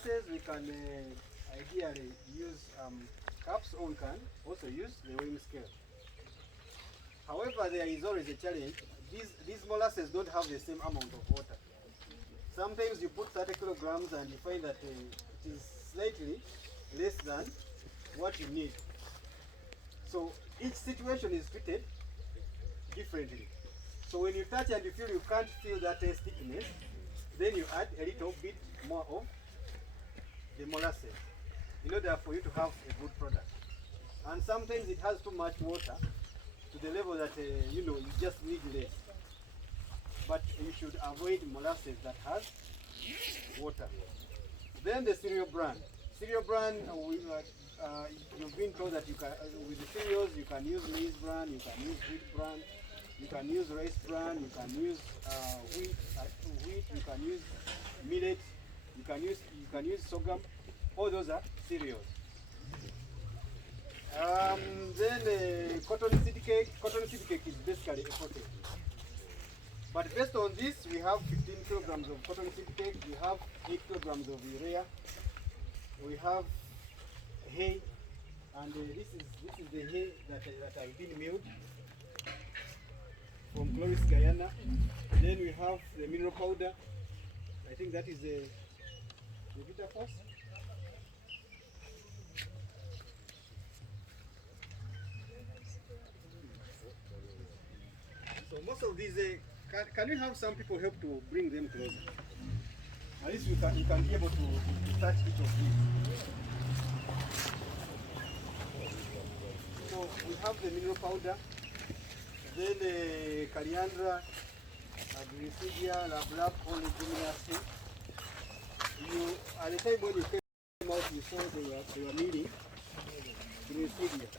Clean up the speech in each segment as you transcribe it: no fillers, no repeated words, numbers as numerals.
molasses, we can ideally use cups, or we can also use the weighing scale. However, there is always a challenge. These molasses don't have the same amount of water. Sometimes you put 30 kilograms and you find that it is slightly less than what you need. So each situation is treated differently. So when you touch and you feel you can't feel that stickiness, then you add a little bit more of the molasses in order for you to have a good product. And sometimes it has too much water to the level that you just need less. But you should avoid molasses that has water. Then the cereal bran. Cereal bran, you've been told that you can, with the cereals, you can use maize bran, you can use wheat bran, you can use rice bran, you can use wheat, you can use millet, you can use sorghum. All those are cereals. Then cotton seed cake. Cotton seed cake is basically a potato. But based on this, we have 15 kilograms of cotton seed cake. We have 8 kilograms of urea. We have hay, and this is the hay that has been milled from Clovis, Guyana. Then we have the mineral powder. I think that is the Vitaforce. So most of these, can you have some people help to bring them closer? At least you can be able to touch each of these. So we have the mineral powder, then the coriander, Agribusiness, La Black, Agribusiness. At the time when you came out, you saw they were milling Agribusiness.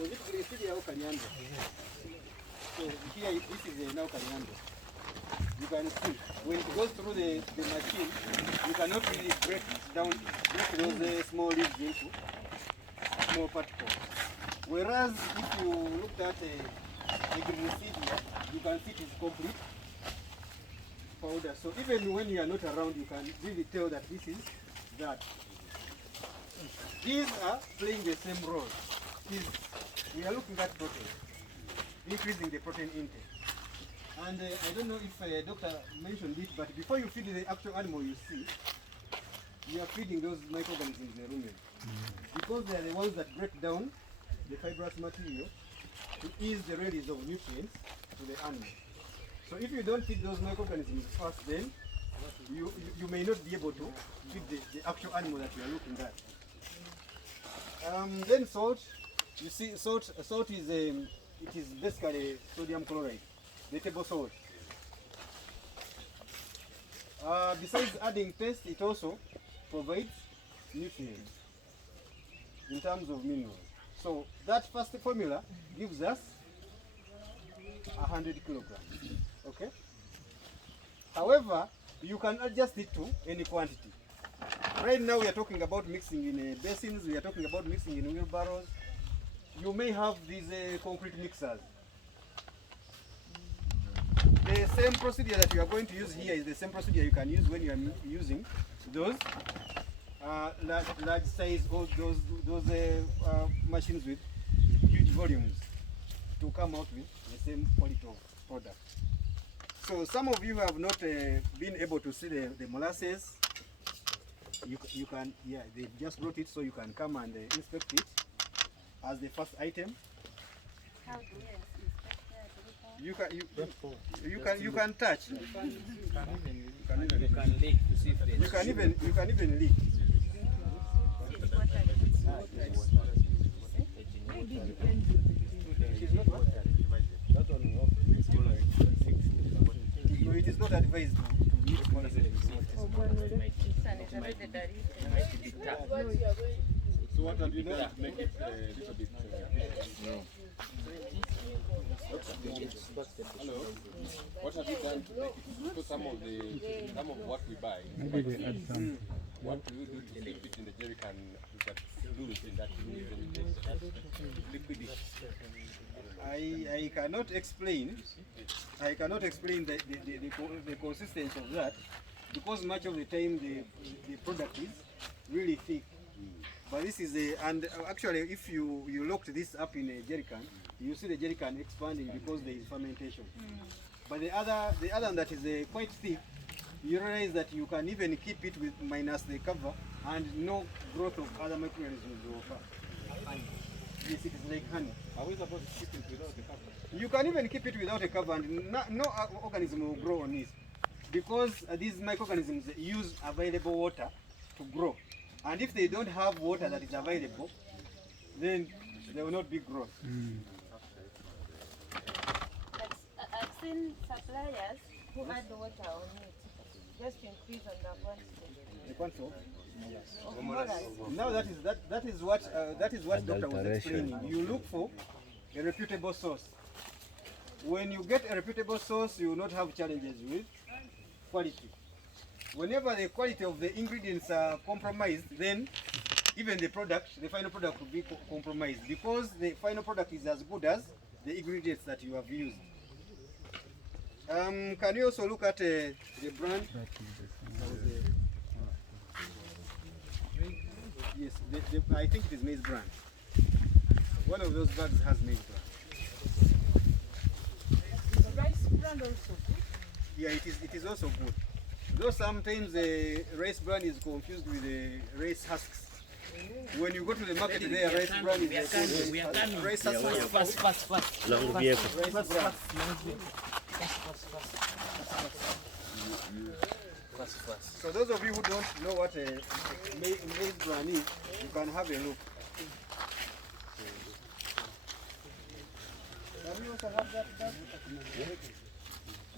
Was it Agribusiness or coriander? So here, this is now coriander. You can see, when it goes through the machine, you cannot really break down those small leaves into small particles. Whereas if you looked at Agribusiness, you can see it is complete powder. So even when you are not around, you can really tell that this is that. These are playing the same role. We are looking at protein, increasing the protein intake. And I don't know if doctor mentioned it, but before you feed the actual animal you see, you are feeding those microorganisms the rumen. Because they are the ones that break down the fibrous material to ease the release of nutrients to the animal. So if you don't feed those microorganisms first, then you may not be able to feed the actual animal that you are looking at. Then salt. You see, salt is it is basically sodium chloride, the table salt. Besides adding taste, it also provides nutrients in terms of minerals. So that first formula gives us 100 kilograms. Okay. However, you can adjust it to any quantity. Right now we are talking about mixing in basins. We are talking about mixing in wheelbarrows. You may have these concrete mixers. The same procedure that you are going to use here is the same procedure you can use when you are using those large size or those machines with huge volumes to come out with the same quality of product. So some of you have not been able to see the molasses. You can, yeah, they just brought it so you can come and inspect it as the first item. How do you inspect that? You can touch. You can even lick. No, it is not advised to lick molasses. So what have you done to make it a little bit? No. Hello. What have you done to make it? Because some of what we buy. Maybe they add some. What do you do to keep it in the jerry can that fluid in that liquid? I cannot explain. I cannot explain the consistency of that. because much of the time the product is really thick. But this is and actually if you locked this up in a jerry can, you see the jerry can expanding because there is fermentation. But the other one that is quite thick, you realize that you can even keep it with minus the cover and no growth of other microorganisms will occur. Yes, it is like honey. Are we supposed to keep it without the cover? You can even keep it without a cover and no organism will grow on it, because these microorganisms use available water to grow. And if they don't have water that is available, then there will not be growth. I've seen suppliers who add water on it just to increase on the quantity. The quantity Of molasses. now that is what doctor was explaining. You look for a reputable source. When you get a reputable source, you will not have challenges with quality. Whenever the quality of the ingredients are compromised, then even the final product will be compromised, because the final product is as good as the ingredients that you have used. Can you also look at the brand? Yes, I think it is maize brand. One of those bags has maize brand. The rice brand also good? Yeah, it is also good. Though sometimes the rice bran is confused with the rice husks. When you go to the market, there rice bran is rice husks. Long vehicle. So those of you who don't know what a maize bran is, you can have a look. Can you also have that?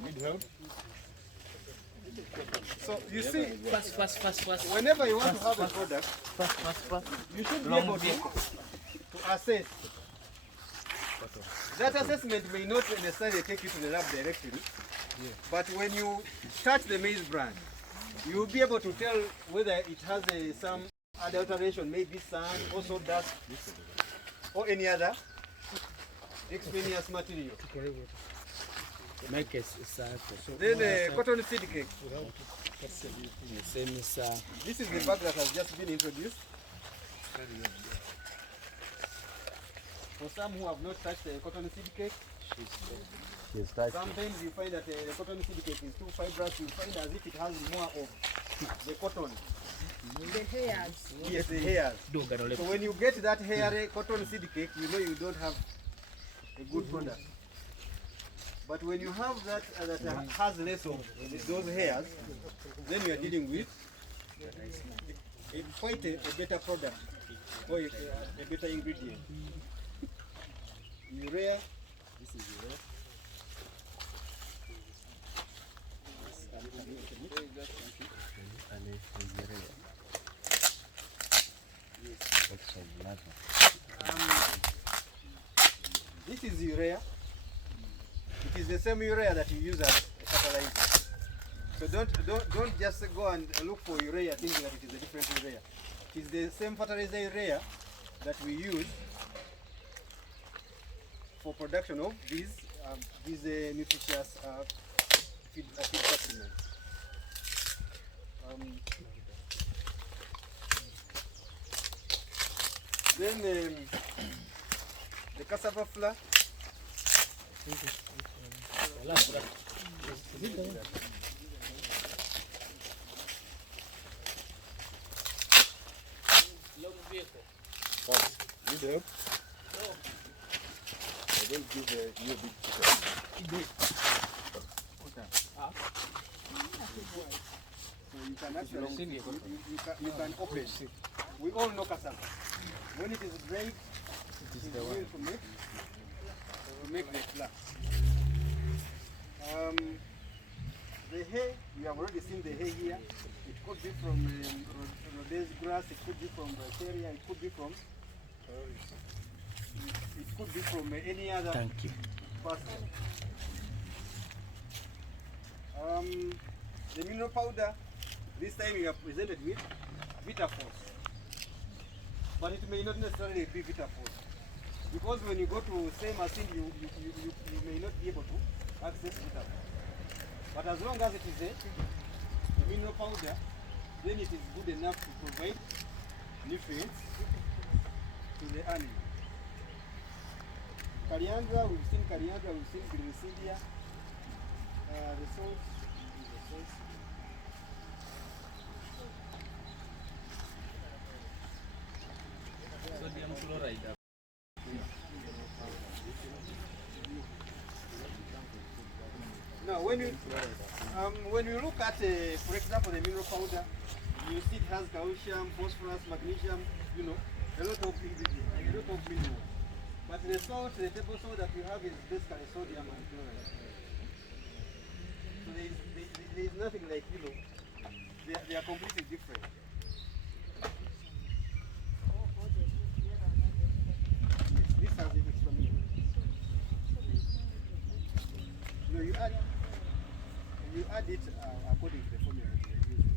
Need help? So you see, Fast. whenever you want to have a product, you should be able to assess. That assessment may not necessarily take you to the lab directly, but when you touch the maize bran, you will be able to tell whether it has some adulteration, maybe sand, also dust, or any other extraneous material. Make a circle. Then cotton seed cake. Same as This is the bag that has just been introduced. For some who have not touched the cotton seed cake, sometimes you find that the cotton seed cake is too fibrous. You find as if it has more of the cotton. The hairs. Yes, the hairs. So when you get that hairy cotton seed cake, you know you don't have a good product. But when you have that that has less of those hairs, then you are dealing with quite a better product or a better ingredient. Urea. This is urea. This is urea. It is the same urea that you use as a fertilizer. So don't just go and look for urea thinking that it is a different urea. It is the same fertilizer urea that we use for production of these nutritious feed supplements. Then the cassava flour. Need help? I will give you a big chicken. So you can actually you can open. We all know cassava. When it is dried, it is going to make the flour. The hay, you have already seen the hay here. It could be from Rhodes grass, it could be from Bracharia, it could be from any other person. The mineral powder, this time you are presented with Vitaforce. But it may not necessarily be Vitaforce. Because when you go to say machine, you may not be able to access Vitaforce. But as long as it is a mineral powder, then it is good enough to provide nutrients to the animal. Coriander, we've seen coriander, we've seen glycidia. The salt is the salt. Sodium chloride. Now, when you look at, for example, the mineral powder, you see it has calcium, phosphorus, magnesium, you know, a lot of ingredients, a lot of minerals. But the salt, the table salt that you have is basically sodium and chloride. So there is nothing like, you know, they are completely different. Yes, this has the extra minerals. No, you add it according to the formula that you're using.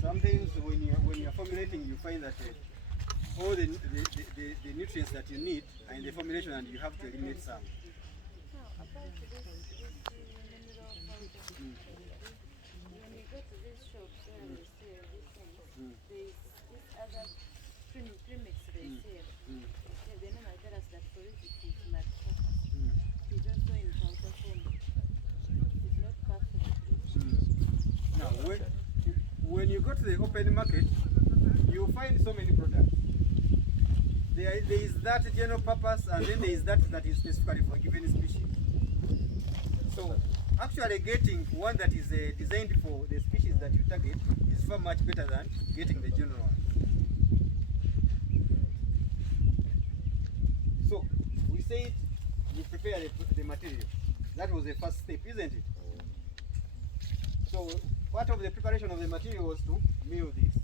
Sometimes when you're formulating, you find that all the nutrients that you need are in the formulation, and you have to eliminate some. About this mineral powder, when we go to these shops where we sell these things, there's this other premix they sell. They normally tell us that for it is like focus. It's also in powder form. It's not perfect. Now, when you go to the open market, you find so many products. There is that general purpose, and then there is that is specifically for a given species. So, actually getting one that is designed for the species that you target is far much better than getting the general one. So, we said you prepare the material. That was the first step, isn't it? So, part of the preparation of the material was to mill this.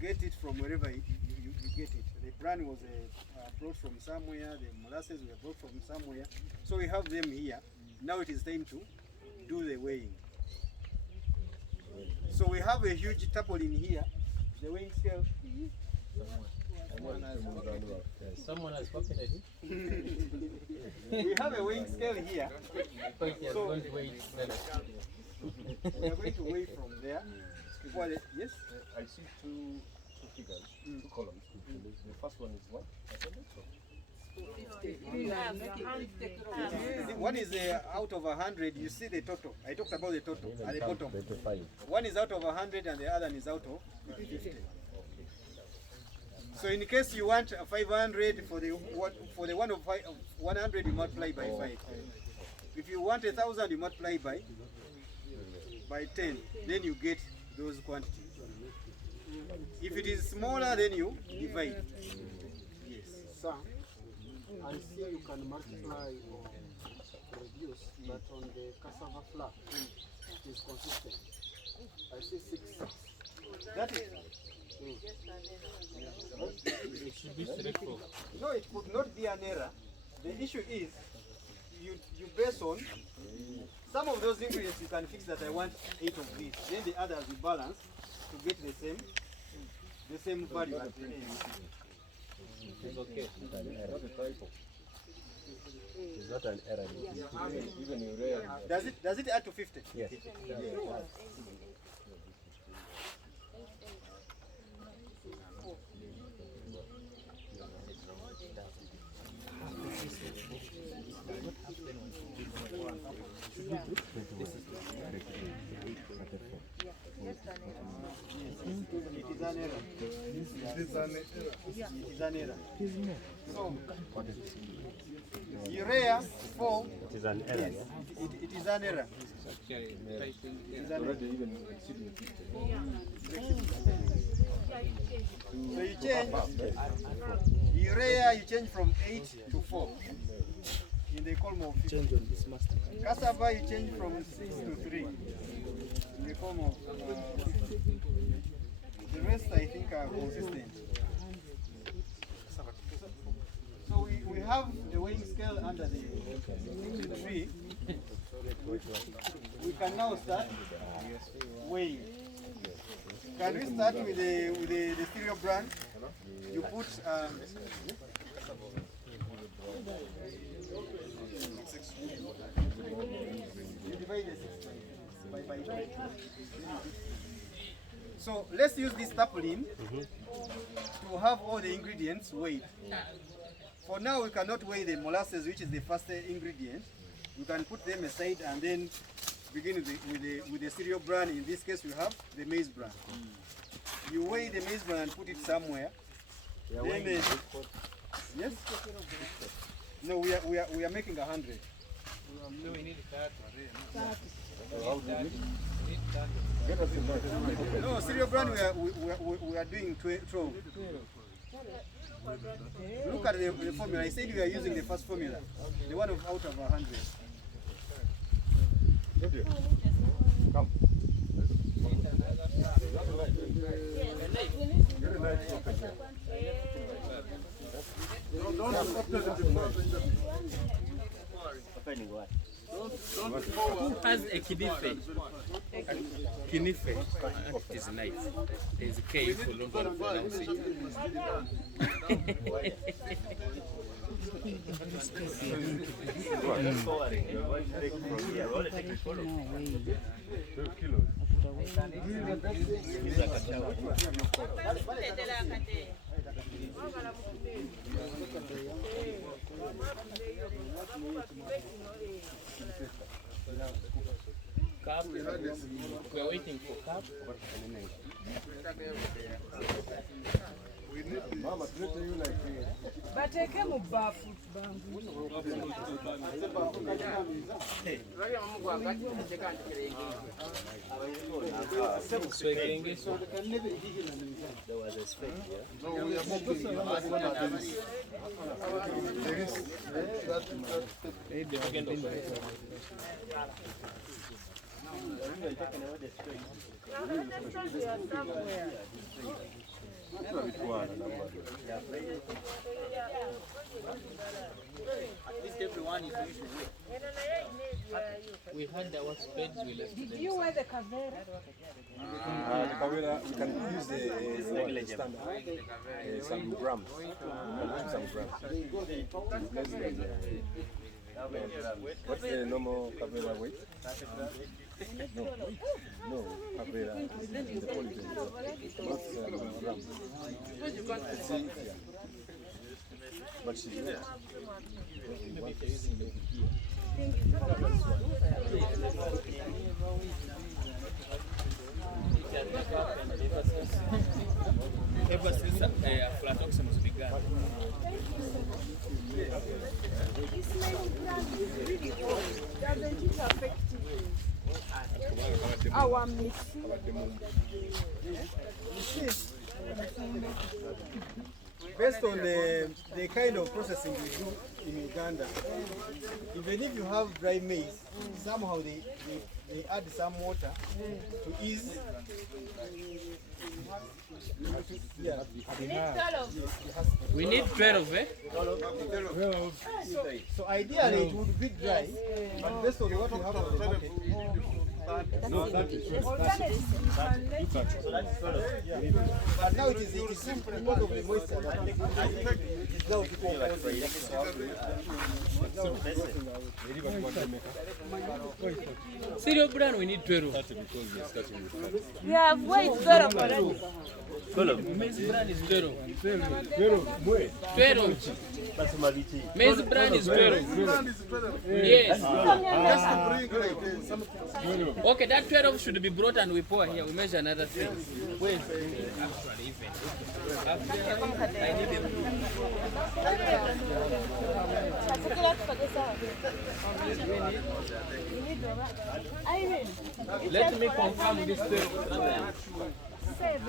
Get it from wherever you get it. The bran was brought from somewhere, the molasses were brought from somewhere. So we have them here. Now it is time to do the weighing. So we have a huge tarpaulin here, the weighing scale. Someone has pocketed it. We have a weighing scale here. So Don't wait. we are going to weigh from there. Yes? I see two figures, two columns. The first one is what? One is out of 100. You see the total. I talked about the total at the bottom. 25. One is out of 100 and the other is out of 50. So in case you want 500 for the one of 100, you multiply by 5. If you want 1,000, you multiply by 10. Then you get those quantities. If it is smaller, then you divide. Yes. Sir, I see you can multiply or reduce, but on the cassava flour, it is consistent. I see 6. That is. It should be straightforward. No, it could not be an error. The issue is you base on some of those ingredients. You can fix that I want 8 of these. Then the others you balance to get the same value at the end. It's okay. It's not an error. Even in rare. Does it add to 50? Yes. It is an error. So, urea 4. It is an error. It is an error. Already even exceeding 50. So you change urea, you change from 8 to 4 in the column of 50. Change on this master. Cassava, you change from 6 to 3 in the column of the rest I think are consistent. So we have the weighing scale under the tree. We can now start weighing. Can we start with the stereo brand? You put you divide the 6. by 22. So let's use this tarpaulin to have all the ingredients weighed. For now, we cannot weigh the molasses, which is the first ingredient. You can put them aside and then begin with the cereal bran. In this case, we have the maize bran. You weigh the maize bran and put it somewhere. Then, yes? No, we are making 100. So we need 30. No, cereal bran we are doing 12. Look at the formula. I said we are using the first formula, the one out of 100. Come. Who has a kinife? Kinife. It is nice. There is a K if you don't want to pronounce it. Cup. We are waiting for cup. Mama, you like Bateke mu bbafu bambu. So again, there was a space here. No, we are focusing at least everyone is using it. We had our spades, we left Did them. you wear the kavera? We can use the standard, some grams. We can use some grams. What's the normal Kavera weight? No, Kavera is the polygon, not grams. It's here. But she's there. Ever since aflatoxins began. This many plants is really old. Doesn't it affect our mixing? based on the kind of processing we do in Uganda. Even if you have dry maize, somehow they add some water to ease. Yeah. We need 12, eh? So ideally it would be dry, but based on what you have on the market. No, that is but now it is simple because of the moisture that is now Cereal bran, we need 12. We have white 12 already. Maize bran is 12. 12. Maize bran is 12. Yes. Okay, that 12 should be brought and we pour here. We measure another thing. Wait, actually, even. I need them. Let me confirm this 12. 7.5.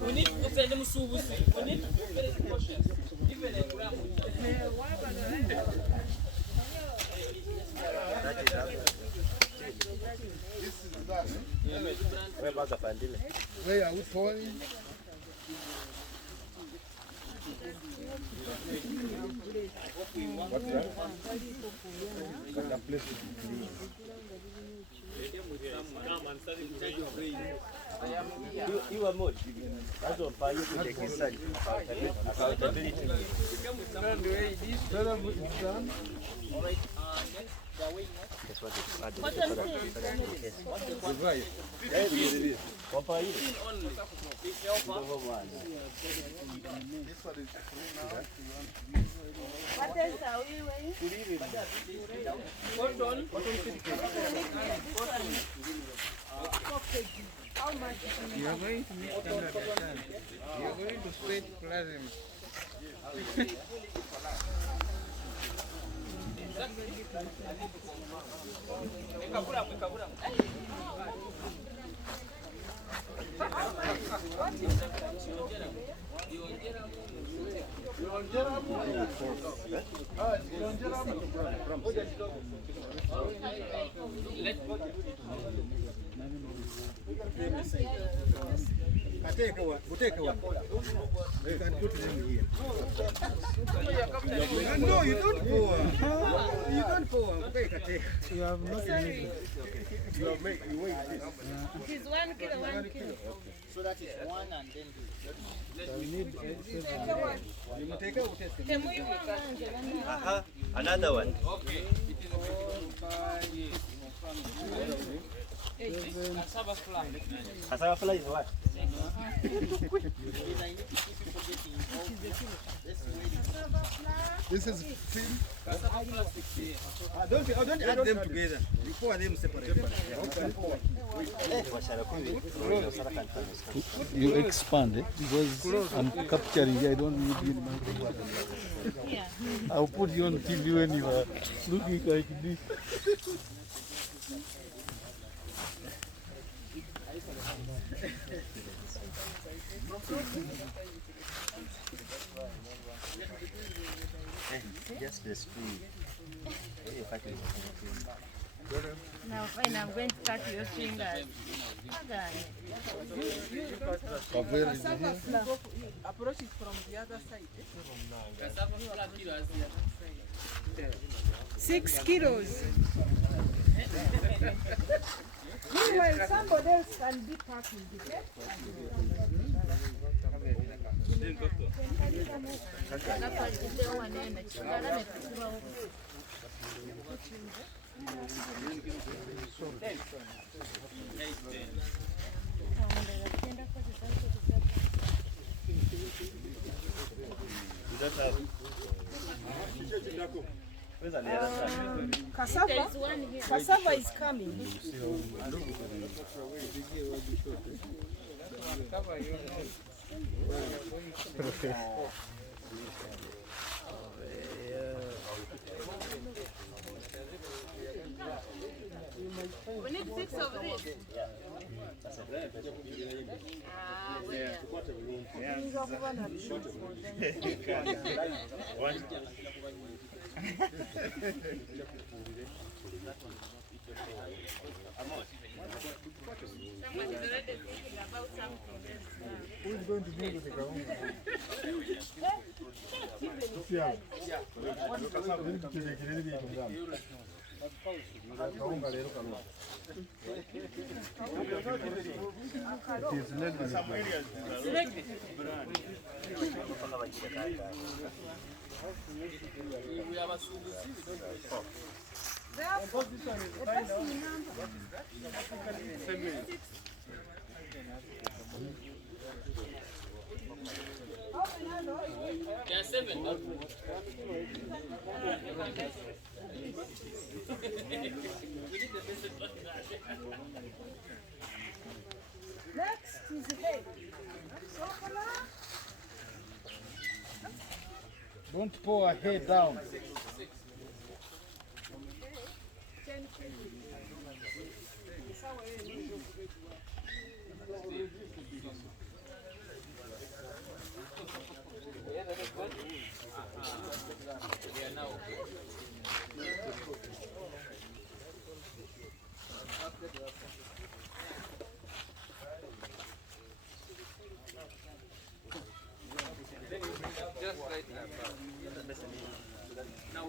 We need to send them to we need to be very cautious. Even a gram. Where are we going? What's that? one more. That's one for you to take inside. Accountability. That's what it's added. What for you? What else are we wearing? How much? You are going to meet Canada. You are going to sweat plasma. Take one. You can put them here. No, you don't pour. You don't pour. You have not made. You wait this. It is 1 kilo, 1 kilo. So that is one and then We need you take out. Another one. Cassava flour is what? This is thin. Don't add them together. You pour them separately. You expand it because I'm capturing. I don't need you in my I'll put you on TV when you are looking like this. Just the street. Now fine, I'm going to cut your fingers. Approach it from the other side. 6 kilos. Meanwhile, somebody else can be packing it. Cassava is coming. We need 6 of this. Somebody's already thinking about something. Who's going to deal with the ground? There are 7. Next is hay. Don't pour hay down. Just like that. Now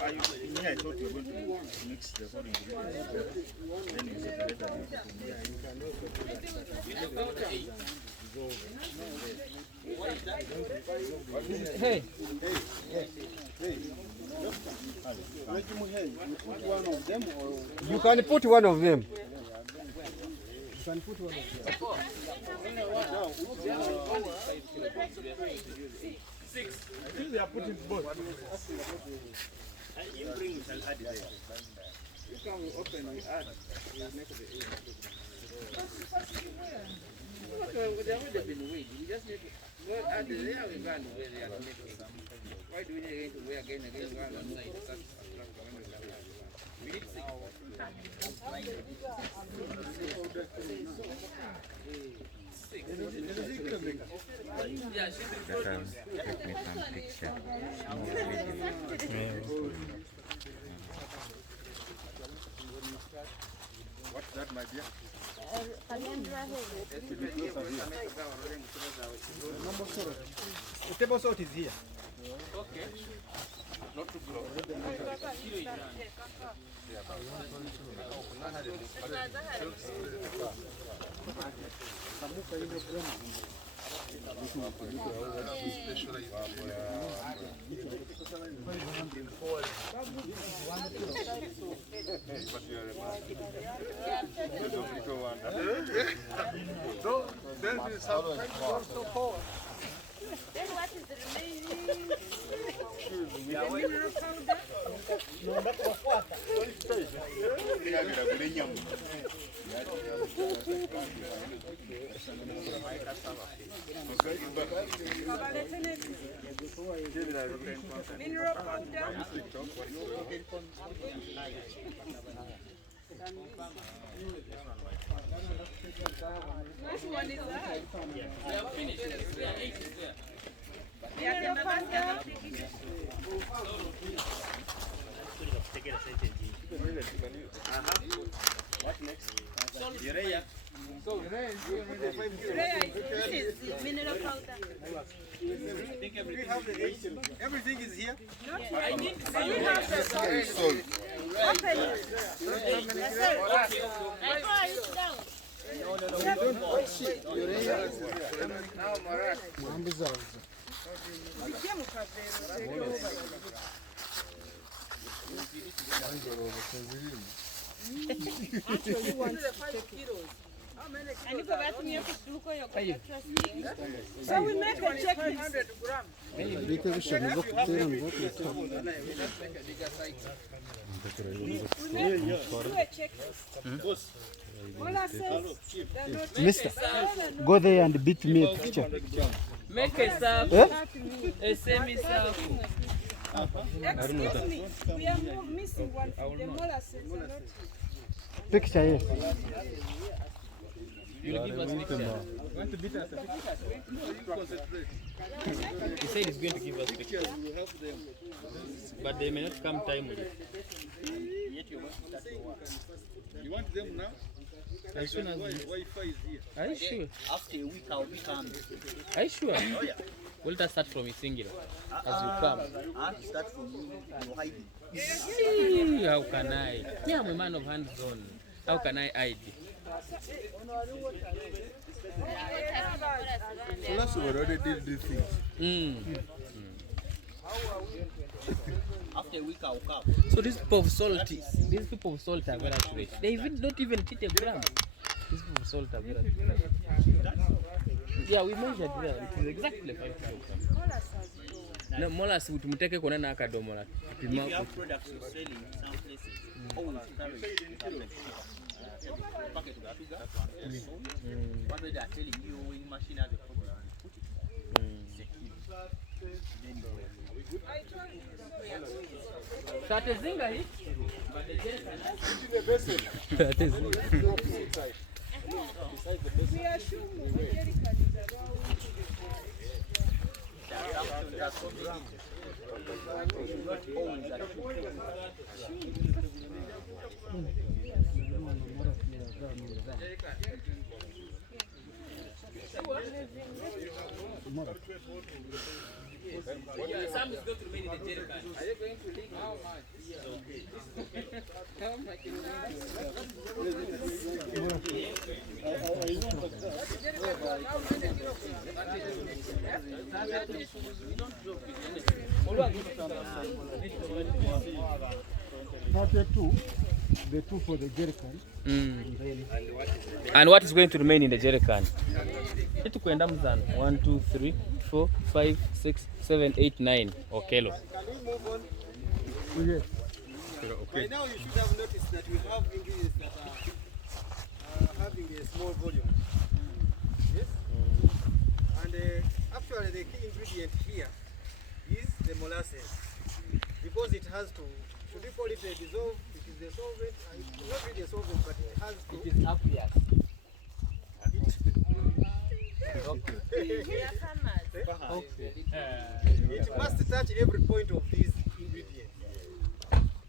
I thought you were going to mix the whole ingredients. Then you separate them. Hey. You can put one of them. You can put one of them. Six. I think they are putting both. You bring it, I'll add it there. You can open and add. They would have been waiting. We just need to add the layer we got where they are making. Why do we need to wear again one side? We need six. Take me some picture. What's that, my dear? The table salt is here. Okay. Not too close. Then what is the remaining? Mineral powder. Mineral powder. Which one is that? We are finished. We are 8 there. Mineral powder. What next? Urea. This is mineral powder. Everything is here. I need salt. Open it. I throw it down. Now, Marat. Actually, you want to take it. So we make a checklist. Do a checklist. Mister, go there and beat me a picture. Make a circle. A semi-circle. Excuse me, we are missing one thing. The molasses are not. Picture, yes. You'll give us picture. He said he's going to give us pictures. But they may not come timely. You want them now? As soon as Wi-Fi is here. Are you sure? After a week, I'll be coming. Are you sure? Oh, yeah. We'll just start from a singular as you come. I have to start from you. You're hiding. Eee, how can I? Yeah, I'm a man of hands-on. How can I hide? So that's what already did these things. After a week, I'll come. So these people of salt are very accurate. They don't even hit a gram. These people of salt are very accurate. Yeah, we measured there. It is exactly 5 kilograms. No, molas utumteke kona na akadomola. If you have products you're selling in some places, always carry packet of sugar, what they are telling you, weighing machine has a problem, put it secure. Then you weigh. Tatezinga hii? In the basin. Tatezinga. Inside. Beside the basin. We assume the jerrycan is around. That's so big. Not always at Some is going to remain in the jerrycan. Are you going to leak how much? How much is The two for the jerrycan. And what is going to remain in the jerrycan? 1, 2, 3, 4, 5, 6, 7, 8, 9 or kilo. Can we move on? Yes. By now you should have noticed that we have ingredients that are having a small volume. Yes? And actually the key ingredient here is the molasses. Because it has to, should we call it a dissolve? It is the solvent. It's not really a solvent, but it has to. It is aqueous. It must touch every point of these ingredients.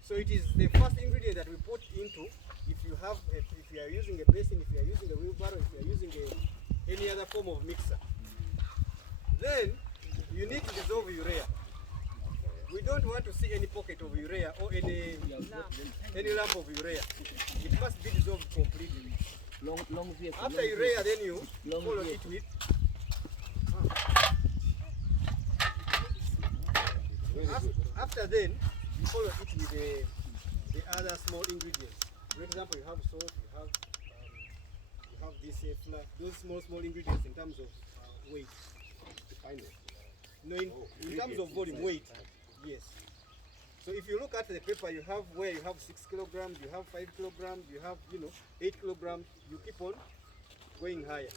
So it is the first ingredient that we put into. If you are using a basin, if you are using a wheelbarrow, if you are using any other form of mixer, then you need to dissolve urea. We don't want to see any pocket of urea or any lump of urea. It must be dissolved completely. After urea, then you follow it with after then you follow it with the other small ingredients. For example, you have salt, you have this flour, those small ingredients in terms of weight. No, in terms of volume, weight. Yes. So if you look at the paper, you have where you have 6 kilograms, you have 5 kilograms, you have 8 kilograms. You keep on going higher.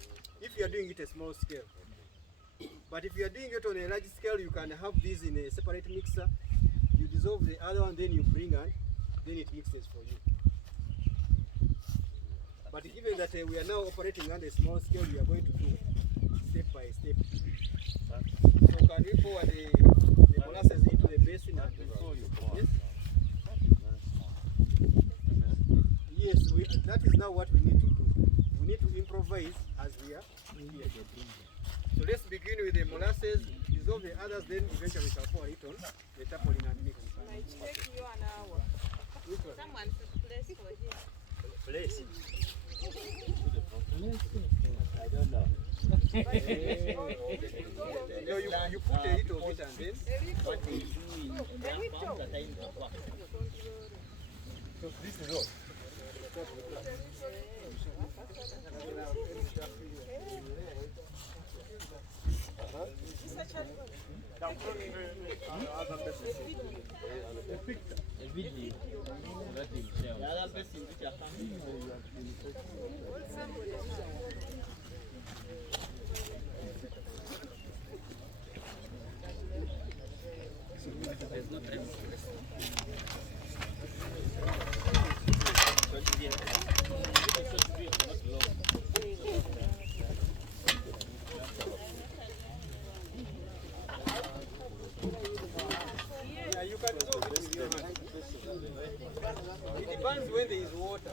If you are doing it a small scale, but if you are doing it on a large scale, you can have these in a separate mixer. You dissolve the other one, then you bring and then it mixes for you. But given that we are now operating on a small scale, we are going to do step by step. So can we pour the molasses into the basin and yes? Yes, that is now what we need to do. We need to improvise as we are here. So let's begin with the molasses, dissolve the others, then eventually we shall pour it on the tarpaulin and mix. Might take you an hour. Someone should place for him. place. I don't know. No, you put a little bit and then What they do in their farms at times at work. So this is all. The other person which are coming. yeah, you can dissolve it with your hand. It depends when there is water.